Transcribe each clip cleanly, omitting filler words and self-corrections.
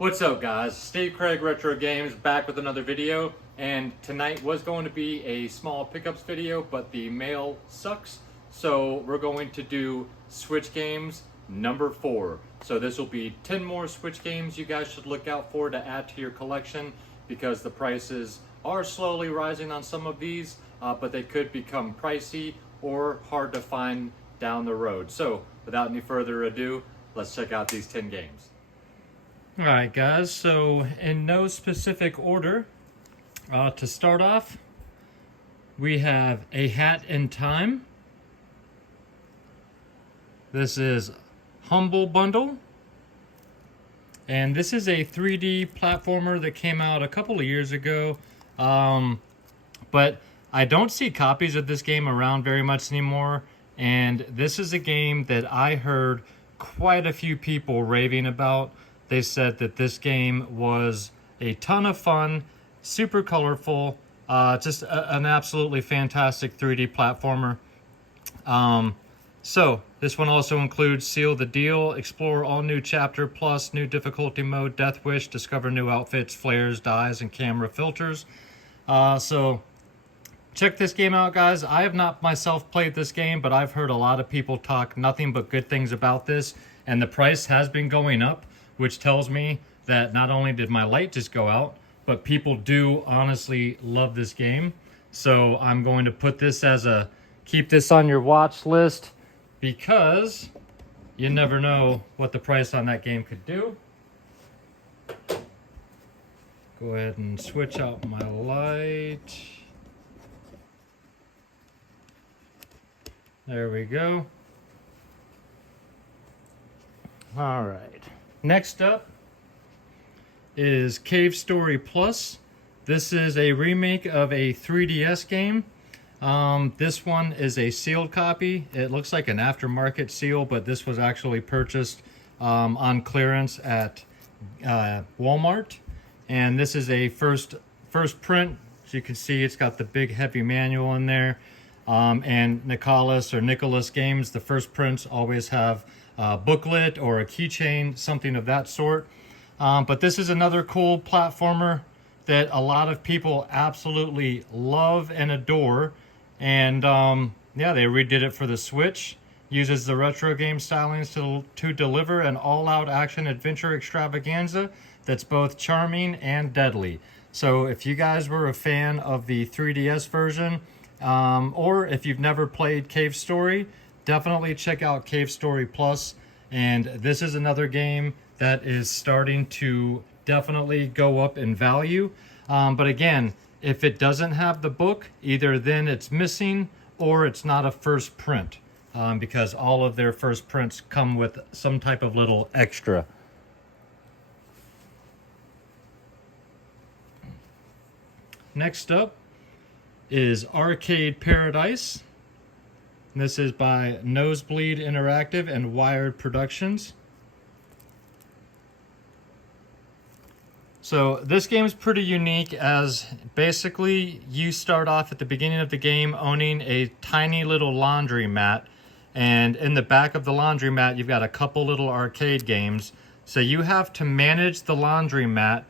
What's up, guys? Steve Craig Retro Games back with another video, and tonight was going to be a small pickups video, but the mail sucks, so we're going to do Switch games number 4. So this will be 10 more Switch games you guys should look out for to add to your collection, because the prices are slowly rising on some of these, but they could become pricey or hard to find down the road. So without any further ado, let's check out these 10 games. Alright guys, so in no specific order, to start off, we have A Hat in Time. This is Humble Bundle. And this is a 3D platformer that came out a couple of years ago. But I don't see copies of this game around very much anymore. And this is a game that I heard quite a few people raving about. They said that this game was a ton of fun, super colorful, just an absolutely fantastic 3D platformer. So this one also includes Seal the Deal, explore all new chapter plus new difficulty mode, Death Wish, discover new outfits, flares, dyes, and camera filters. So check this game out, guys. I have not myself played this game, but I've heard a lot of people talk nothing but good things about this, and the price has been going up, which tells me that not only did my light just go out, but people do honestly love this game. So I'm going to put this as a keep this on your watch list, because you never know what the price on that game could do. Go ahead and switch out my light. There we go. All right. Next up is Cave Story Plus. This is a remake of a 3DS game. This one is a sealed copy. It looks like an aftermarket seal, but this was actually purchased on clearance at Walmart. And this is a first print. As you can see, it's got the big heavy manual in there. And Nicholas Games, the first prints always have a booklet or a keychain, something of that sort. But this is another cool platformer that a lot of people absolutely love and adore. And yeah, they redid it for the Switch. Uses the retro game stylings to deliver an all-out action adventure extravaganza that's both charming and deadly. So if you guys were a fan of the 3DS version, or if you've never played Cave Story, definitely check out Cave Story Plus. And this is another game that is starting to definitely go up in value. But again, if it doesn't have the book, either then it's missing or it's not a first print, because all of their first prints come with some type of little extra. Next up is Arcade Paradise. This is by Nosebleed Interactive and Wired Productions. So this game is pretty unique, as basically you start off at the beginning of the game owning a tiny little laundry mat, and in the back of the laundry mat you've got a couple little arcade games. So you have to manage the laundry mat,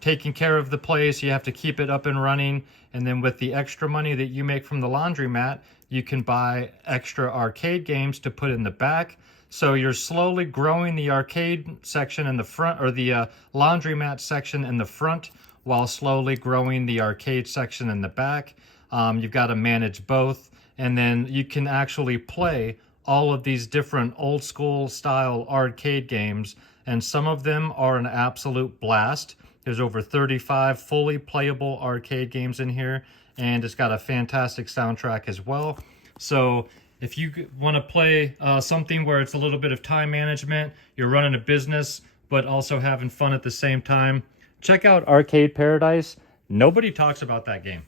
taking care of the place. You have to keep it up and running, and then with the extra money that you make from the laundry mat, you can buy extra arcade games to put in the back. So you're slowly growing the arcade section in the front, or the laundromat section in the front, while slowly growing the arcade section in the back. You've got to manage both, and then you can actually play all of these different old school style arcade games, and some of them are an absolute blast. There's over 35 fully playable arcade games in here, and it's got a fantastic soundtrack as well. So if you want to play something where it's a little bit of time management, you're running a business, but also having fun at the same time, check out Arcade Paradise. Nobody talks about that game.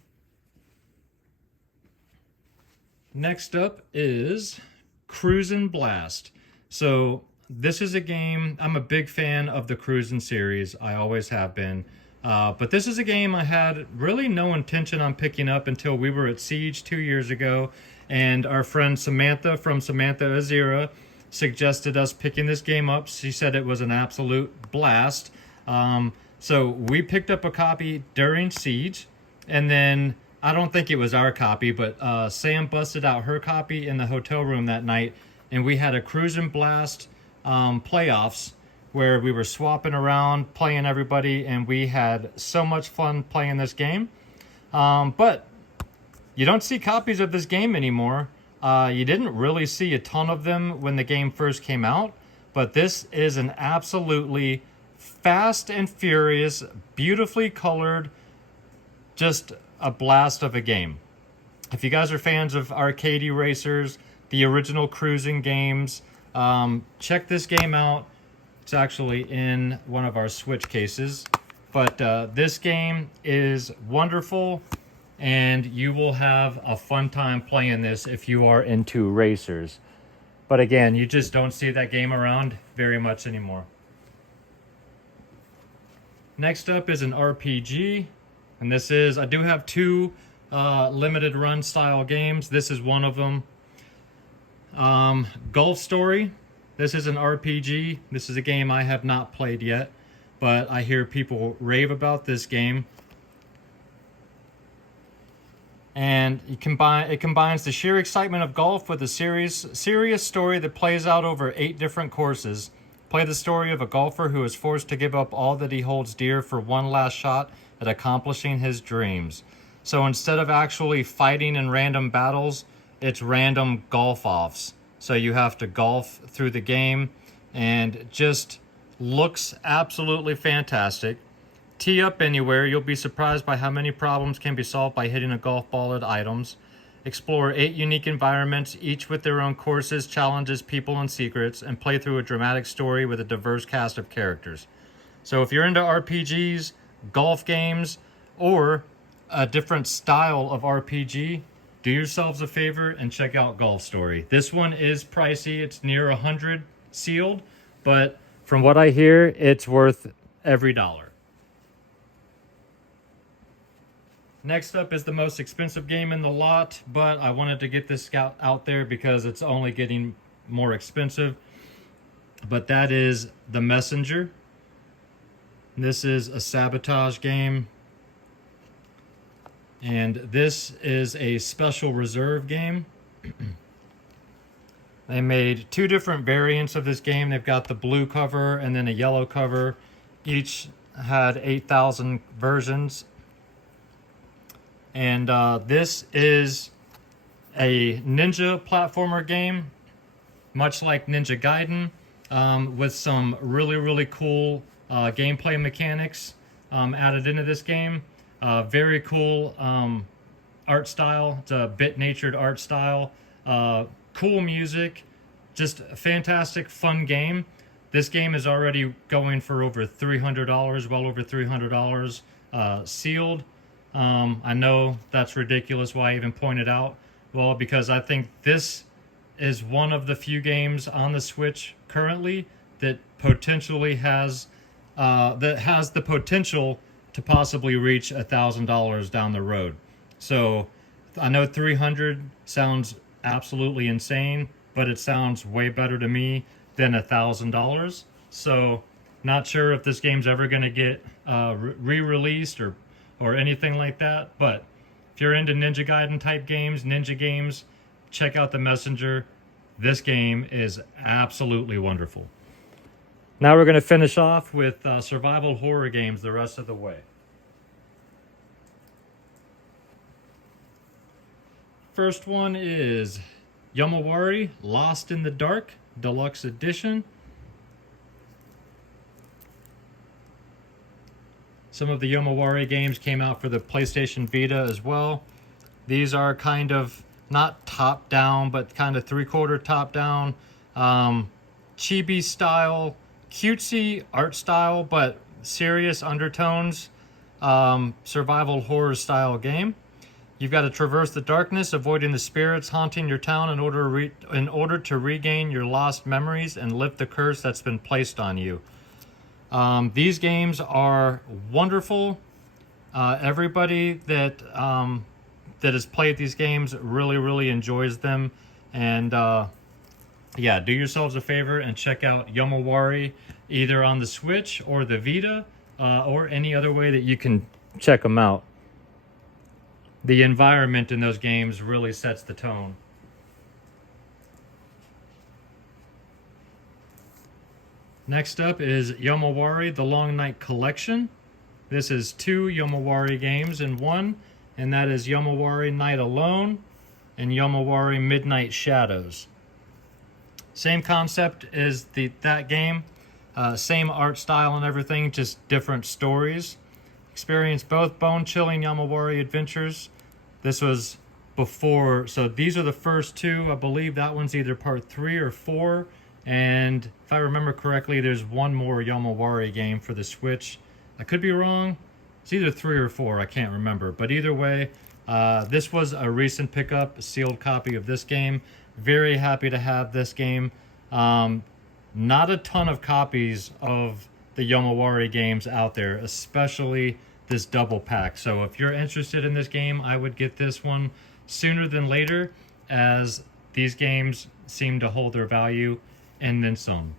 Next up is Cruisin' Blast. So this is a game, I'm a big fan of the Cruisin' series. I always have been. But this is a game I had really no intention on picking up until we were at Siege 2 years ago. And our friend Samantha from Samantha Azira suggested us picking this game up. She said it was an absolute blast. So we picked up a copy during Siege, and then I don't think it was our copy, but Sam busted out her copy in the hotel room that night, and we had a Cruis'n Blast playoffs where we were swapping around, playing everybody, and we had so much fun playing this game. But you don't see copies of this game anymore. You didn't really see a ton of them when the game first came out, but this is an absolutely fast and furious, beautifully colored, just a blast of a game. If you guys are fans of arcade racers, the original cruising games, check this game out. It's actually in one of our Switch cases. But this game is wonderful, and you will have a fun time playing this if you are into racers. But again, you just don't see that game around very much anymore. Next up is an RPG, and this is, I do have two limited run style games. This is one of them. Golf Story. This is an RPG. This is a game I have not played yet, but I hear people rave about this game. And it combines the sheer excitement of golf with a serious story that plays out over 8 different courses. Play the story of a golfer who is forced to give up all that he holds dear for one last shot at accomplishing his dreams. So instead of actually fighting in random battles, it's random golf-offs. So you have to golf through the game, and it just looks absolutely fantastic. Tee up anywhere. You'll be surprised by how many problems can be solved by hitting a golf ball at items. Explore 8 unique environments, each with their own courses, challenges, people, and secrets, and play through a dramatic story with a diverse cast of characters. So if you're into RPGs, golf games, or a different style of RPG, do yourselves a favor and check out Golf Story. This one is pricey. It's near $100 sealed, but from what I hear, it's worth every dollar. Next up is the most expensive game in the lot, but I wanted to get this out there because it's only getting more expensive. But that is The Messenger. This is a sabotage game. And this is a special reserve game. They made 2 different variants of this game. They've got the blue cover and then a yellow cover. Each had 8,000 versions. And this is a ninja platformer game, much like Ninja Gaiden, with some really cool gameplay mechanics added into this game. Very cool art style. It's a bit-natured art style. Cool music. Just a fantastic, fun game. This game is already going for over $300, well over $300 sealed. I know that's ridiculous why I even pointed out. Well, because I think this is one of the few games on the Switch currently that potentially has the potential to possibly reach $1,000 down the road. So I know 300 sounds absolutely insane, but it sounds way better to me than $1,000. So not sure if this game's ever going to get re-released or anything like that. But if you're into Ninja Gaiden type games, ninja games, check out The Messenger. This game is absolutely wonderful. Now we're going to finish off with survival horror games the rest of the way. First one is Yomawari Lost in the Dark Deluxe Edition. Some of the Yomawari games came out for the PlayStation Vita as well. These are kind of not top down, but kind of 3/4 top down, chibi style, cutesy art style, but serious undertones, survival horror style game. You've got to traverse the darkness, avoiding the spirits haunting your town in order to regain your lost memories and lift the curse that's been placed on you. These games are wonderful. Everybody that has played these games really enjoys them, and yeah, do yourselves a favor and check out Yomawari either on the Switch or the Vita, or any other way that you can check them out. The environment in those games really sets the tone. Next up is Yomawari The Long Night Collection. This is 2 Yomawari games in one, and that is Yomawari Night Alone and Yomawari Midnight Shadows. Same concept as that game, same art style and everything, just different stories. Experience both bone-chilling Yomawari adventures. This was before, so these are the first 2. I believe that one's either part 3 or 4. And if I remember correctly, there's one more Yomawari game for the Switch. I could be wrong. It's either 3 or 4. I can't remember. But either way, this was a recent pickup, a sealed copy of this game. Very happy to have this game. Not a ton of copies of the Yomawari games out there, especially this double pack. So if you're interested in this game, I would get this one sooner than later, as these games seem to hold their value and then some.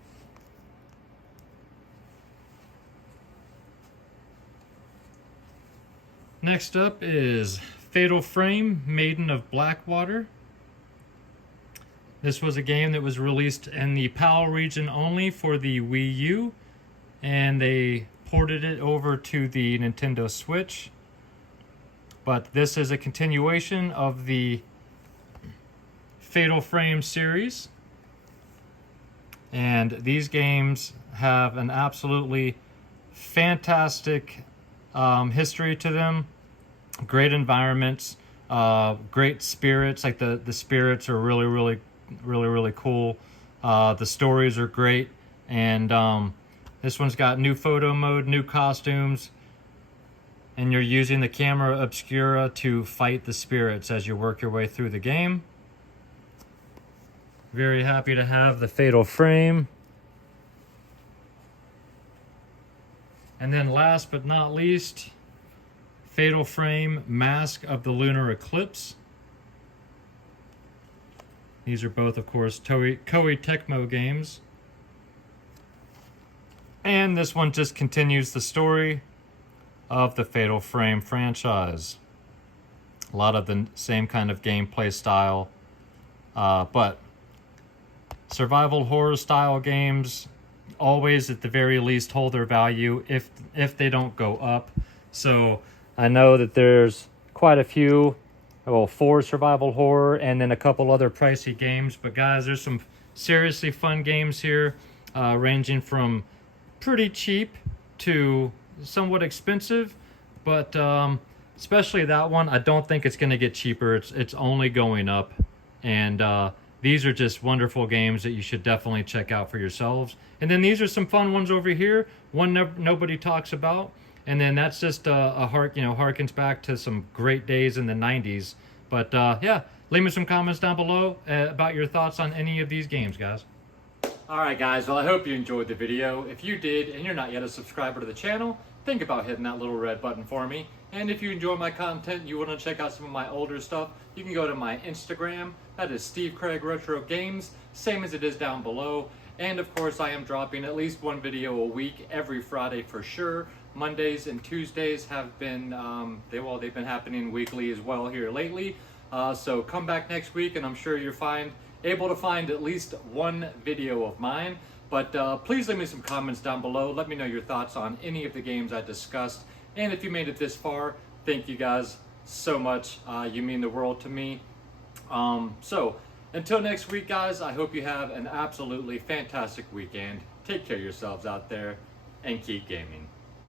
Next up is Fatal Frame, Maiden of Blackwater. This was a game that was released in the PAL region only for the Wii U, and they ported it over to the Nintendo Switch. But this is a continuation of the Fatal Frame series. And these games have an absolutely fantastic history to them. Great environments, great spirits. Like the spirits are really cool. The stories are great. And this one's got new photo mode, new costumes. And you're using the camera obscura to fight the spirits as you work your way through the game. Very happy to have the Fatal Frame. And then last but not least, Fatal Frame Mask of the Lunar Eclipse. These are both, of course, Koei Tecmo games. And this one just continues the story of the Fatal Frame franchise. A lot of the same kind of gameplay style, but survival horror style games always at the very least hold their value if they don't go up. So I know that there's quite a few, well, 4 survival horror and then a couple other pricey games, but guys, there's some seriously fun games here, ranging from pretty cheap to somewhat expensive, but especially that one, I don't think it's going to get cheaper. It's only going up, and these are just wonderful games that you should definitely check out for yourselves. And then these are some fun ones over here. One nobody talks about, and then that's just harkens back to some great days in the 90s. But yeah, leave me some comments down below about your thoughts on any of these games, guys. Alright guys, well I hope you enjoyed the video. If you did and you're not yet a subscriber to the channel, think about hitting that little red button for me. And if you enjoy my content, you want to check out some of my older stuff, you can go to my Instagram. That is Steve Craig Retro Games, same as it is down below. And of course I am dropping at least one video a week every Friday for sure. Mondays and Tuesdays have been, they've been happening weekly as well here lately. So come back next week and I'm sure you're able to find at least one video of mine. But please leave me some comments down below. Let me know your thoughts on any of the games I discussed. And if you made it this far, thank you guys so much. You mean the world to me. So until next week, guys, I hope you have an absolutely fantastic weekend. Take care of yourselves out there and keep gaming.